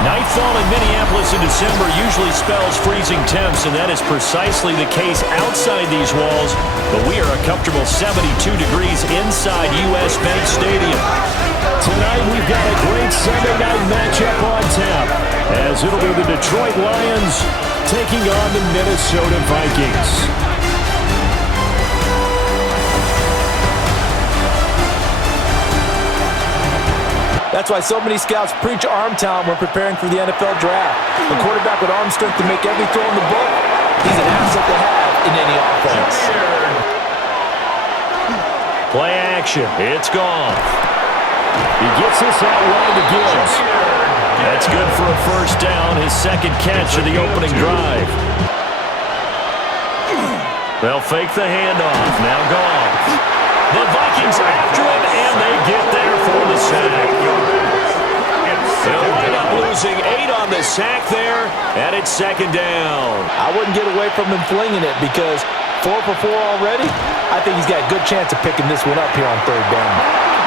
Nightfall in Minneapolis in December usually spells freezing temps, and that is precisely the case outside these walls. But we are a comfortable 72 degrees inside U.S. Bank Stadium. Tonight we've got a great Sunday night matchup on tap, as it'll be the Detroit Lions taking on the Minnesota Vikings. That's why so many scouts preach arm talent when preparing for the NFL draft. A quarterback with arm strength to make every throw in the book, he's an asset to have in any offense. Play action. It's Goff. He gets this out wide to Gibbs. That's good for a first down, his second catch of the opening drive. They'll fake the handoff. Now Goff. The Vikings after him, and they get there for the sack. They'll wind up losing 8 on the sack there, and it's second down. I wouldn't get away from him flinging it because 4 for 4 already. I think he's got a good chance of picking this one up here on third down.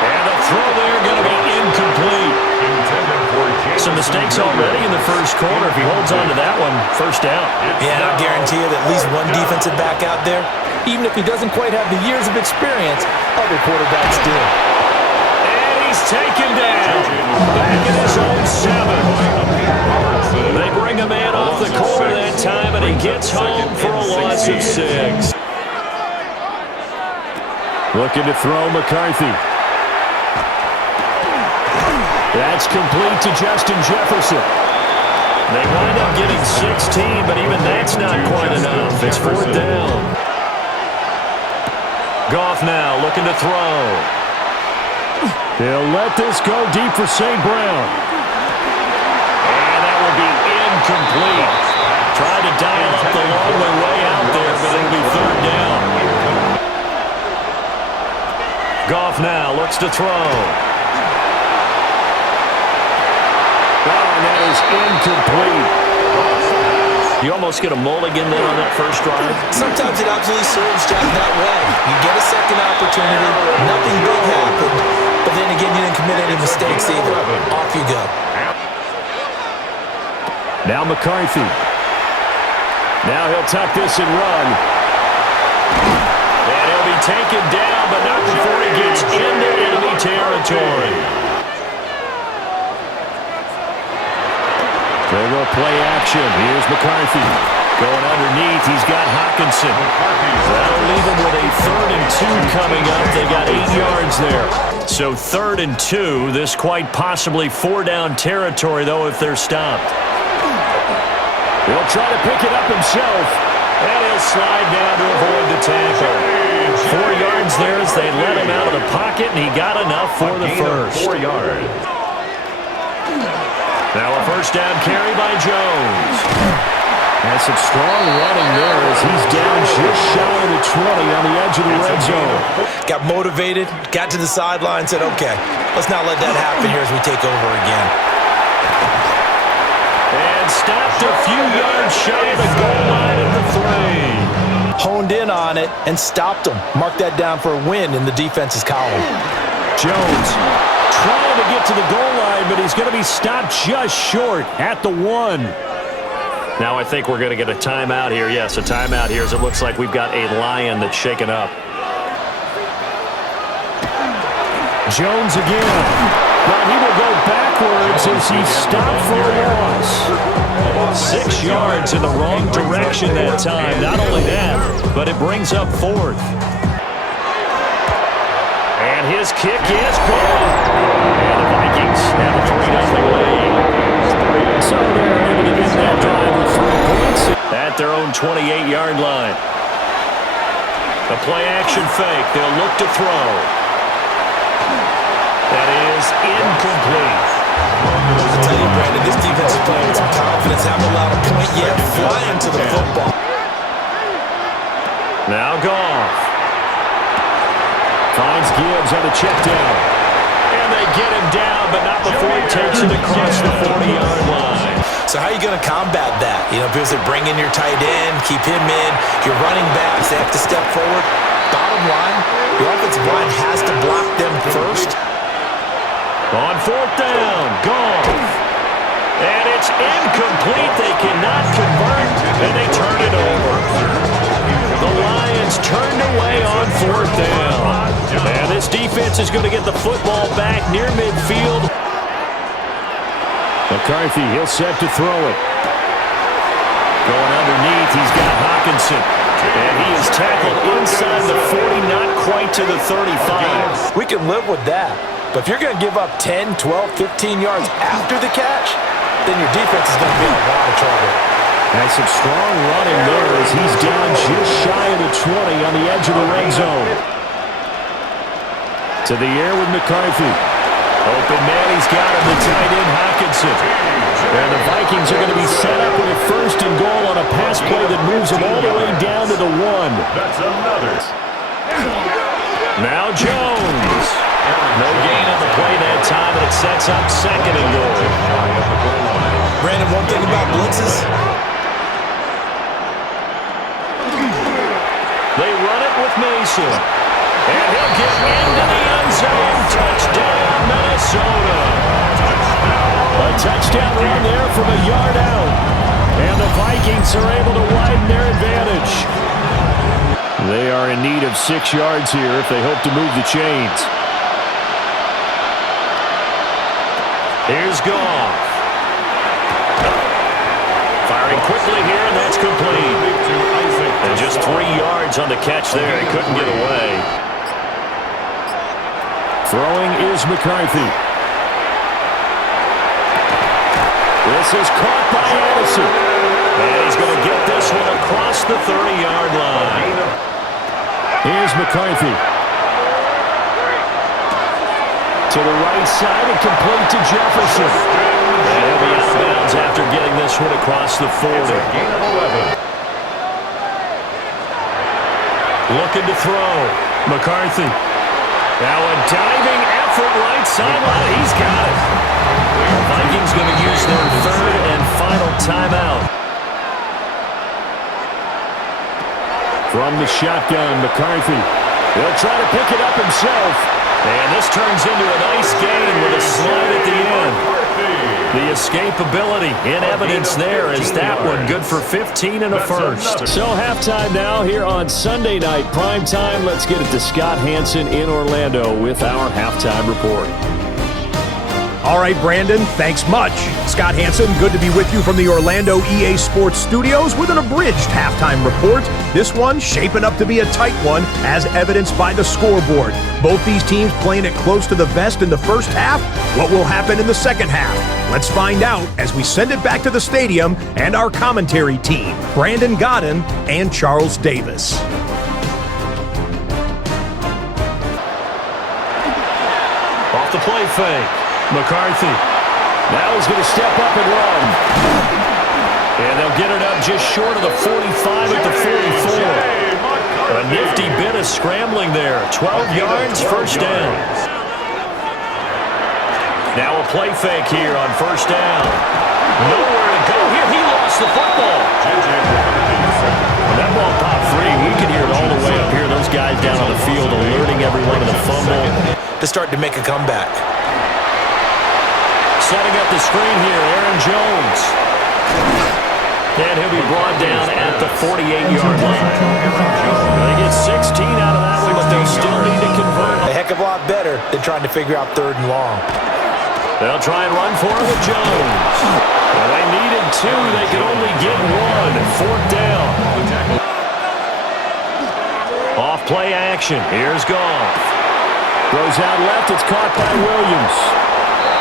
And the throw there going to be incomplete. Some mistakes already in the first quarter. If he holds on to that one, first down. Yeah, and I guarantee you that at least one defensive back out there, even if he doesn't quite have the years of experience, other quarterbacks do. And he's taken down. Back in his own 7. They bring a man off the corner that time, and he gets home for a loss of 6. Looking to throw McCarthy. That's complete to Justin Jefferson. They wind up getting 16, but even that's not quite enough. It's fourth down. Goff now looking to throw. He'll let this go deep for St. Brown. And that will be incomplete. Tried to dial up the long way out there, but it'll be third down. Goff now looks to throw. That is incomplete. You almost get a mulligan then on that first drive. Sometimes it absolutely serves Jack that way. You get a second opportunity, nothing big happened, but then again, you didn't commit any mistakes either. Off you go. Now McCarthy. Now he'll tuck this and run. And he'll be taken down, but not before he gets into enemy territory. They will play action. Here's McCarthy. Going underneath, he's got Hawkinson. That'll leave him with a 3rd and 2 coming up. They got 8 yards there. So 3rd and 2. This quite possibly 4-down territory, though, if they're stopped. He'll try to pick it up himself. And he'll slide down to avoid the tackle. 4 yards there as they let him out of the pocket, and he got enough for the first. 4 yards. Now a first down carry by Jones. And some strong running there as he's down just shy of the 20 on the edge of the red zone. Got motivated, got to the sideline, said, okay, let's not let that happen here as we take over again. And stopped a few yards shy of the goal line at the 3. Honed in on it and stopped him. Mark that down for a win in the defense's column. Jones trying to get to the goal line, but he's going to be stopped just short at the 1. Now I think we're going to get a timeout here. Yes, a timeout here as it looks like we've got a Lion that's shaken up. Jones again. Well, he will go backwards as he's stopped for a loss. 6 yards in the wrong direction that time. Not only that, but it brings up 4th. And his kick is good. And the Vikings have a 3-0 lead. So they're able to get that drive with 3 points at their own 28-yard line. A play-action fake. They'll look to throw. That is incomplete. I tell you, Brandon, this defense is playing with some confidence, haven't allowed a point yet, flying to the football. Now Goff. Finds Gibbs on the check down. And they get him down, but not before he takes it across the 40-yard line. So how are you going to combat that? You know, because they bring in your tight end, keep him in, your running backs, they have to step forward. Bottom line, your offensive line has to block them first. On 4th down, Goff. And incomplete. They cannot convert, and they turn it over. The Lions turned away on 4th down. And this defense is going to get the football back near midfield. McCarthy, he'll set to throw it. Going underneath, he's got Hawkinson. And he is tackled inside the 40, not quite to the 35. We can live with that. But if you're going to give up 10, 12, 15 yards after the catch, then your defense is going to be in a lot of trouble. And some strong running there as he's down just shy of the 20 on the edge of the red zone. To the air with McCarthy. Open man, he's got him, the tight end Hawkinson. And the Vikings are going to be set up with a 1st and goal on a pass play that moves them all the way down to the 1. That's another. Now Jones. No gain on the play that time, and it sets up 2nd and goal. Brandon, one thing about blitzes, they run it with Mason. And he'll get into the end zone. Touchdown, Minnesota. A touchdown run there from a yard out. And the Vikings are able to widen their advantage. They are in need of 6 yards here if they hope to move the chains. Here's Goff. Firing quickly here, and that's complete. And just 3 yards on the catch there. He couldn't get away. Throwing is McCarthy. This is caught by Addison. And he's going to get this one across the 30-yard line. Here's McCarthy. To the right side and complete to Jefferson. And he'll be out of bounds after getting this one across the 40. Looking to throw. McCarthy. Now a diving effort right sideline. He's got it. The Vikings going to use their 3rd and final timeout. From the shotgun, McCarthy. He'll try to pick it up himself. And this turns into a nice gain with a slide at the end. The escapability in evidence there as that one good for 15 and a 1st. So halftime now here on Sunday night primetime. Let's get it to Scott Hanson in Orlando with our halftime report. All right, Brandon, thanks much. Scott Hanson, good to be with you from the Orlando EA Sports Studios with an abridged halftime report. This one shaping up to be a tight one, as evidenced by the scoreboard. Both these teams playing it close to the vest in the first half. What will happen in the second half? Let's find out as we send it back to the stadium and our commentary team, Brandin Gaudin and Charles Davis. Off the play fake. McCarthy. Now he's going to step up and run. And they'll get it up just short of the 45 at the 44. A nifty bit of scrambling there. 12 yards, 1st down. Now a play fake here on 1st down. Nowhere to go here. He lost the football. When that ball popped free, we could hear it all the way up here. Those guys down on the field alerting everyone to the fumble. to start to make a comeback. Setting up the screen here, Aaron Jones. And he'll be brought down at the 48-yard line. They get 16 out of that one, but they still need to convert. A heck of a lot better than trying to figure out 3rd and long. They'll try and run for it with Jones. Well, they needed 2. They could only get 1. 4th down. Off play action. Here's Goff. Throws out left. It's caught by Williams.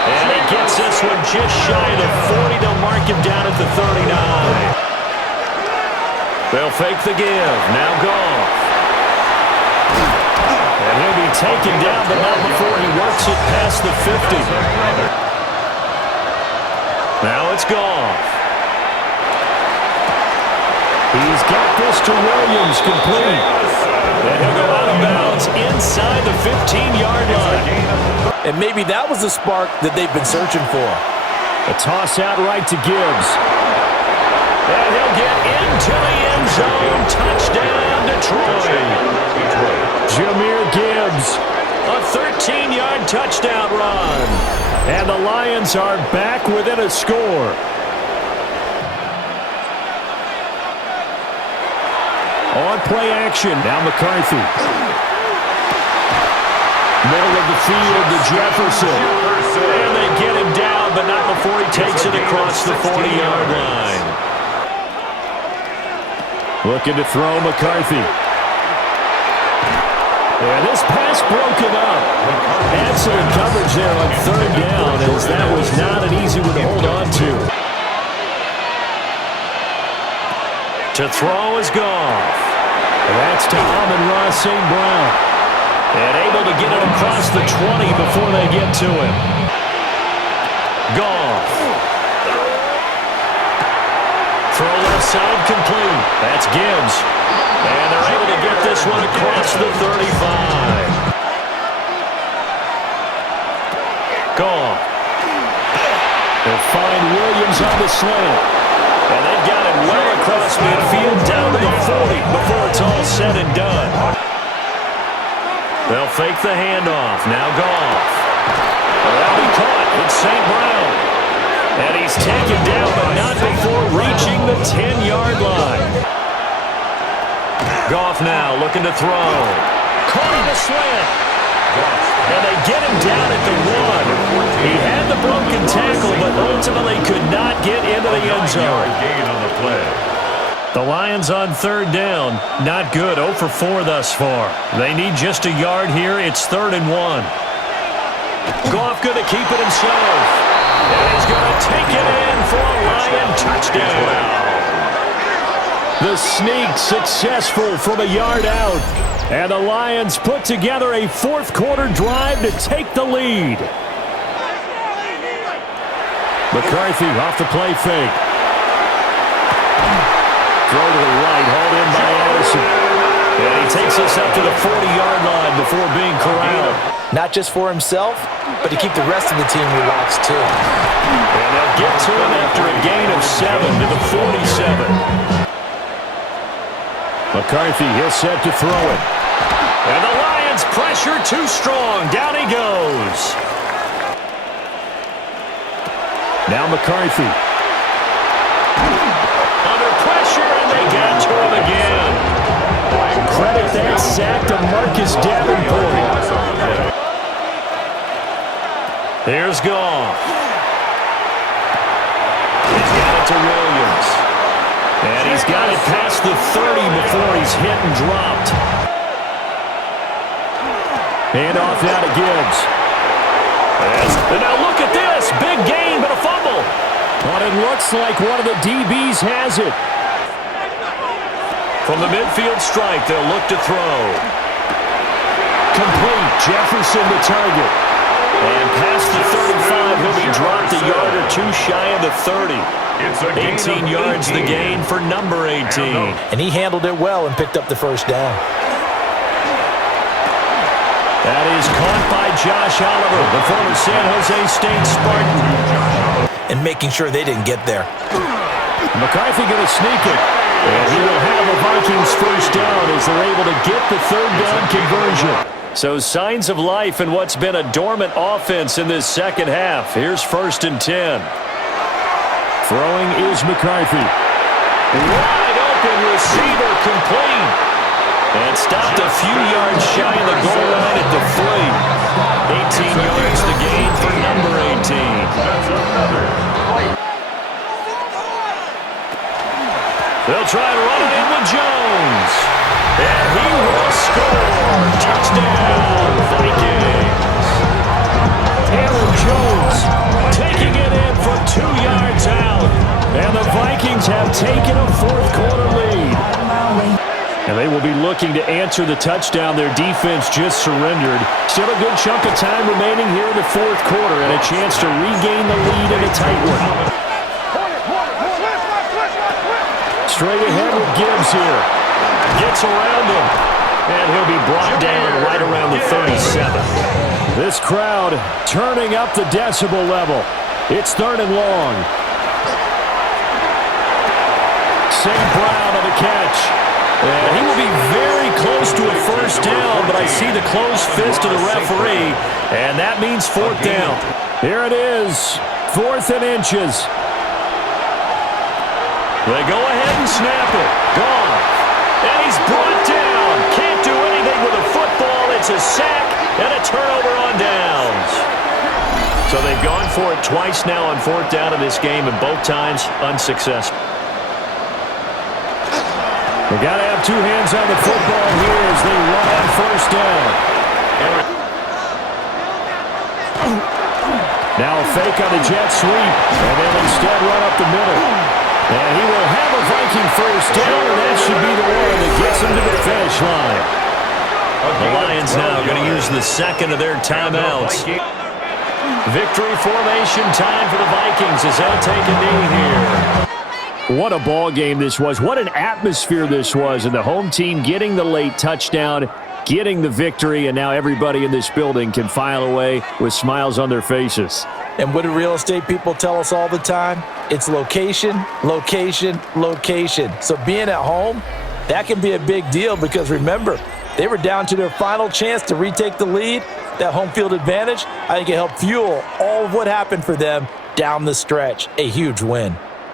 And he gets this one just shy of the 40. They'll mark him down at the 39. They'll fake the give. Now Goff. And he'll be taken down, but not before he works it past the 50. Now it's Goff. He's got this to Williams, complete. And he'll go out of bounds inside the 15-yard line. And maybe that was the spark that they've been searching for. A toss out right to Gibbs. And he'll get into the end zone. Touchdown, Detroit. Jahmyr Gibbs, a 13-yard touchdown run. And the Lions are back within a score. On play action. Now McCarthy. Middle of the field to Jefferson. And they get him down, but not before he takes it across the 40-yard line. Looking to throw McCarthy. And this pass broken up. Excellent coverage there on third down, as that was not an easy one to hold on to. To throw is Goff. That's to Amon-Ra St. Brown. And able to get it across the 20 before they get to him. Goff. Throw left side complete. That's Gibbs. And they're able to get this one across the 35. Goff. They'll find Williams on the slant. And they've got it well across midfield down to the 40 before it's all said and done. They'll fake the handoff. Now Goff. Well, he caught. It's St. Brown. And he's taken down, but not before reaching the 10-yard line. Goff now looking to throw. Caught on the slant. And they get him down at the 1. He had the broken tackle, but ultimately could not get into the end zone. Gain on the play. The Lions on third down. Not good. 0 for 4 thus far. They need just a yard here. It's 3rd and 1. Goff going to keep it himself. And he's going to take it in for a Lion touchdown. The sneak successful from a yard out. And the Lions put together a fourth-quarter drive to take the lead. McCarthy off the play fake. Throw to the right, hauled in by Addison. And he takes us up to the 40-yard line before being corralled. Not just for himself, but to keep the rest of the team relaxed, too. And they'll get to him after a gain of 7 to the 47. McCarthy, he'll set to throw it. And the Lions pressure too strong. Down he goes. Now McCarthy. Under pressure, and they got to him again. Credit that sack to Marcus Davenport. Here's Goff. He's got it to Williams. And he's got it past the 30 before he's hit and dropped. Hand off now to Gibbs. And now look at this. Big gain, but a fumble. But it looks like one of the DBs has it. From the midfield strike, they'll look to throw. Complete. Jefferson the target. And past the 35, he'll be dropped a yard or two shy of the 30. 18 yards the gain for number 18. And he handled it well and picked up the first down. That is caught by Josh Oliver, the former San Jose State Spartan. And making sure they didn't get there. McCarthy going to sneak it. And he will have the Vikings first down as they're able to get the third down conversion. So signs of life in what's been a dormant offense in this second half. Here's 1st and 10. Throwing is McCarthy. Wide open receiver complete. And stopped a few yards shy of the goal line at the 3. 18 yards the gain for number 18. They'll try to run it in with Jones. And he will score. Touchdown, Vikings. Aaron Jones taking it in from 2 yards out. And the Vikings have taken a fourth-quarter lead. And they will be looking to answer the touchdown their defense just surrendered. Still a good chunk of time remaining here in the fourth quarter and a chance to regain the lead in a tight one. Straight ahead with Gibbs here. Gets around him. And he'll be brought down right around the 37. This crowd turning up the decibel level. It's 3rd and long. St. Brown on the catch. And he will be very close to a first down, but I see the closed fist of the referee, and that means 4th down. Here it is, 4th and inches. They go ahead and snap it. Goff. And he's brought down. Can't do anything with a football. It's a sack and a turnover on downs. So they've gone for it twice now on fourth down in this game, and both times unsuccessful. They got to have two hands on the football here as they run on first down. Now a fake on the jet sweep, and they'll instead run up the middle. And he will have a Viking first down, and that should be the one that gets him to the finish line. The Lions now going to use the second of their timeouts. Victory formation time for the Vikings as they'll take a knee here. What a ball game this was. What an atmosphere this was. And the home team getting the late touchdown, getting the victory, and now everybody in this building can file away with smiles on their faces. And what do real estate people tell us all the time? It's location, location, location. So being at home, that can be a big deal because remember, they were down to their final chance to retake the lead. That home field advantage, I think it helped fuel all of what happened for them down the stretch. A huge win.